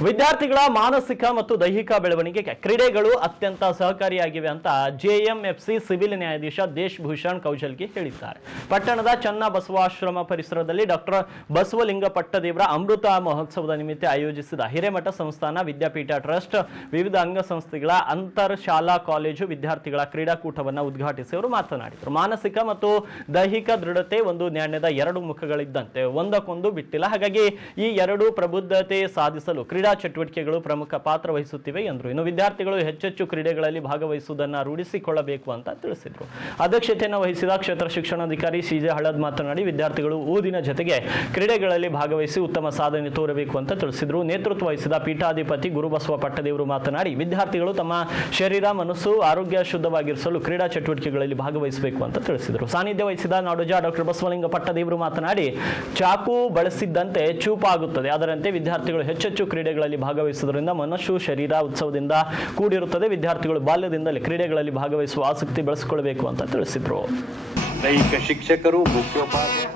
ವಿದ್ಯಾರ್ಥಿಗಳ ಮಾನಸಿಕ ಮತ್ತು ದೈಹಿಕ ಬೆಳವಣಿಗೆಗೆ ಕ್ರೀಡೆಗಳು ಅತ್ಯಂತ ಸಹಕಾರಿಯಾಗಿವೆ ಅಂತ ಜೆಎಂಎಫ್ಸಿ ಸಿವಿಲ್ ನ್ಯಾಯಾಧೀಶ ದೇಶ್ ಭೂಷಣ್ ಕೌಜಲ್ಗಿ ಹೇಳಿದ್ದಾರೆ. ಪಟ್ಟಣದ ಚನ್ನಬಸವಾಶ್ರಮ ಪರಿಸರದಲ್ಲಿ ಡಾಕ್ಟರ್ ಬಸವಲಿಂಗ ಪಟ್ಟದೇವರ ಅಮೃತ ಮಹೋತ್ಸವದ ನಿಮಿತ್ತ ಆಯೋಜಿಸಿದ ಹಿರೇಮಠ ಸಂಸ್ಥಾನ ವಿದ್ಯಾಪೀಠ ಟ್ರಸ್ಟ್ ವಿವಿಧ ಅಂಗಸಂಸ್ಥೆಗಳ ಅಂತರ್ ಶಾಲಾ ಕಾಲೇಜು ವಿದ್ಯಾರ್ಥಿಗಳ ಕ್ರೀಡಾಕೂಟವನ್ನು ಉದ್ಘಾಟಿಸಿ ಅವರು ಮಾತನಾಡಿದರು. ಮಾನಸಿಕ ಮತ್ತು ದೈಹಿಕ ದೃಢತೆ ಒಂದು ನಾಣ್ಯದ ಎರಡು ಮುಖಗಳಿದ್ದಂತೆ, ಒಂದಕ್ಕೊಂದು ಬಿಟ್ಟಿಲ್ಲ. ಹಾಗಾಗಿ ಈ ಎರಡು ಪ್ರಬುದ್ಧತೆ ಸಾಧಿಸಲು ಕ್ರೀಡಾ ಚಟುವಟಿಕೆಗಳು ಪ್ರಮುಖ ಪಾತ್ರ ವಹಿಸುತ್ತಿವೆ ಎಂದರು. ಇನ್ನು ವಿದ್ಯಾರ್ಥಿಗಳು ಹೆಚ್ಚೆಚ್ಚು ಕ್ರೀಡೆಗಳಲ್ಲಿ ಭಾಗವಹಿಸುವುದನ್ನು ರೂಢಿಸಿಕೊಳ್ಳಬೇಕು ಅಂತ ತಿಳಿಸಿದರು. ಅಧ್ಯಕ್ಷತೆಯನ್ನು ವಹಿಸಿದ ಕ್ಷೇತ್ರ ಶಿಕ್ಷಣಾಧಿಕಾರಿ ಸಿಜೆ ಹಳದ್ ಮಾತನಾಡಿ ವಿದ್ಯಾರ್ಥಿಗಳು ಓದಿನ ಜೊತೆಗೆ ಕ್ರೀಡೆಗಳಲ್ಲಿ ಭಾಗವಹಿಸಿ ಉತ್ತಮ ಸಾಧನೆ ತೋರಬೇಕು ಅಂತ ತಿಳಿಸಿದರು. ನೇತೃತ್ವ ವಹಿಸಿದ ಪೀಠಾಧಿಪತಿ ಗುರುಬಸವ ಪಟ್ಟದೇವರು ಮಾತನಾಡಿ ವಿದ್ಯಾರ್ಥಿಗಳು ತಮ್ಮ ಶರೀರ ಮನಸ್ಸು ಆರೋಗ್ಯ ಶುದ್ಧವಾಗಿರಿಸಲು ಕ್ರೀಡಾ ಚಟುವಟಿಕೆಗಳಲ್ಲಿ ಭಾಗವಹಿಸಬೇಕು ಅಂತ ತಿಳಿಸಿದರು. ಸಾನ್ನಿಧ್ಯ ವಹಿಸಿದ ನಾಡೋಜ ಡಾಕ್ಟರ್ ಬಸವಲಿಂಗ ಪಟ್ಟದೇವರು ಮಾತನಾಡಿ ಚಾಕು ಬಳಸಿದ್ದಂತೆ ಚೂಪಾಗುತ್ತದೆ, ಅದರಂತೆ ವಿದ್ಯಾರ್ಥಿಗಳು ಹೆಚ್ಚೆಚ್ಚು ಕ್ರೀಡೆಗಳಲ್ಲಿ ಭಾಗವಹಿಸುವುದರಿಂದ ಮನಸ್ಸು ಶರೀರ ಉತ್ಸವದಿಂದ ಕೂಡಿರುತ್ತದೆ. ವಿದ್ಯಾರ್ಥಿಗಳು ಬಾಲ್ಯದಿಂದಲೇ ಕ್ರೀಡೆಗಳಲ್ಲಿ ಭಾಗವಹಿಸುವ ಆಸಕ್ತಿ ಬೆಳೆಸಿಕೊಳ್ಳಬೇಕು ಅಂತ ತಿಳಿಸಿದರು. ದೈಹಿಕ ಶಿಕ್ಷಕರು ಮುಖ್ಯೋಪಾಧ್ಯಾಯ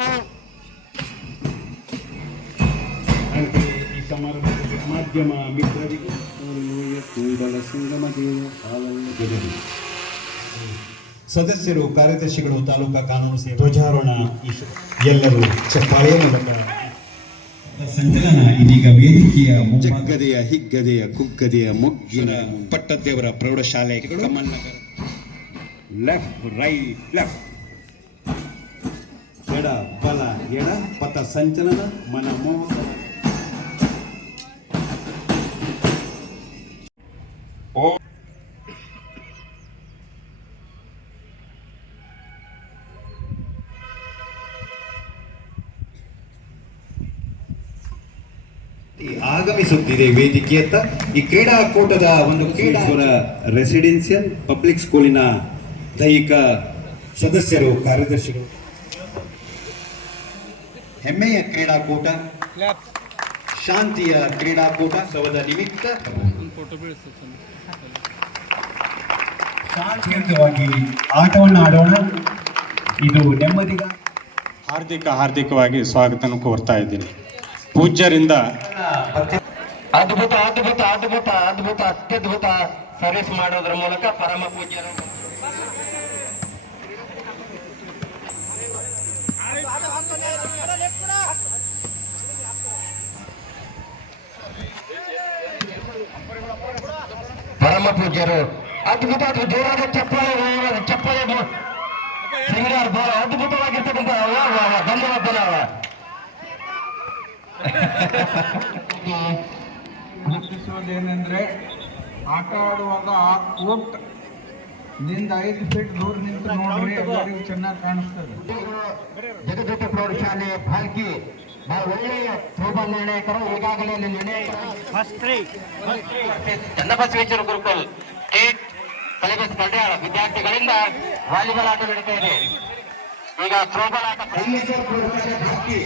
ಮಾಧ್ಯಮ ಮಿತ್ರರಿಗೆ ಸದಸ್ಯರು, ಕಾರ್ಯದರ್ಶಿಗಳು, ತಾಲೂಕಾ ಕಾನೂನು ಸೇವೆ ಧ್ವಜಾರೋಹಣ ಎಲ್ಲರೂ ಚಪ್ಪಾಳೆಯ ಮೂಲಕ ಸಂಚಲನ ಇದೀಗ ವೇದಿಕೆಯ ಜಗ್ಗದೆಯ ಹಿಗ್ಗದೆಯ ಕುಗ್ಗದೆಯ ಮೊಗ್ಗಿನ ಪಟ್ಟದೇವರ ಪ್ರೌಢಶಾಲೆ ಕಮಲ್ ನಗರ. ಲೆಫ್ಟ್ ರೈಟ್ ಲೆಫ್ಟ್, ಎಡ ಬಲ ಎಡ ಪಥ ಸಂಚಲನ ಮನ ಮೋಹಕ ಆಗಮಿಸುತ್ತಿದೆ ವೇದಿಕೆಯತ್ತ. ಈ ಕ್ರೀಡಾಕೂಟದ ಒಂದು ಕ್ರೀಡಾಪುರ ರೆಸಿಡೆನ್ಸಿಯಲ್ ಪಬ್ಲಿಕ್ ಸ್ಕೂಲಿನ ದೈಹಿಕ ಸದಸ್ಯರು, ಕಾರ್ಯದರ್ಶಿಗಳು ಹೆಮ್ಮೆಯ ಕ್ರೀಡಾಕೂಟ, ಶಾಂತಿಯ ಕ್ರೀಡಾಕೂಟ ಸವದ ನಿಮಿತ್ತ ಶಾಂತಿಯುತವಾಗಿ ಆಟವನ್ನು ಆಡೋಣ. ಇದು ನೆಮ್ಮದಿಗ ಹಾರ್ದಿಕವಾಗಿ ಸ್ವಾಗತ ಕೋರ್ತಾ ಇದ್ದೀನಿ. ಪೂಜ್ಯರಿಂದ ಅದ್ಭುತ ಅದ್ಭುತ ಅದ್ಭುತ ಅದ್ಭುತ ಅತ್ಯದ್ಭುತ ಸರ್ವಿಸ್ ಮಾಡೋದ್ರ ಮೂಲಕ ಪರಮ ಪೂಜ್ಯರು ಅದ್ಭುತ ಜೋರಾದ ಚಪ್ಪಾಳೆ ಸಿಂಗಾರ್ ಬಹಳ ಅದ್ಭುತವಾಗಿರ್ತಕ್ಕಂಥ ಧನ್ಯವಾದ. ಗುರುತಿಸುವುದೇನೆಂದ್ರೆ ಆಟ ಆಡುವಾಗ ಆ ಕೋರ್ಟ್ ನಿಂದ 5 ಫೀಟ್ ದೂರ ನಿಂತು ನೋಡ್ರಿ, ಎಲ್ಲರಿಗೂ ಚೆನ್ನಾಗಿ ಕಾಣಿಸ್ತದೆ. ಜಗದೀಶ ಪ್ರೌಢಶಾಲೆ ಭಾಲ್ಕಿ ಬಹಳ ಒಳ್ಳೆಯ ಥ್ರೋಬಾಲ್ ನಿರ್ಣಾಯಕರು ಈಗಾಗಲೇ ಚನ್ನಬಸವೇಶ್ವರ ಗುರುಕುಲ್ ಸ್ಟೇಟ್ ಕಲಿಕೆ ಸ್ಪರ್ಧೆಯ ವಿದ್ಯಾರ್ಥಿಗಳಿಂದ ವಾಲಿಬಾಲ್ ಆಟ ನಡೀತಾ ಇದೆ. ಈಗ ಥ್ರೋಬಾಲ್ ಆಟ ಪ್ರಯತ್ನ ಮಾಡಬೇಕು.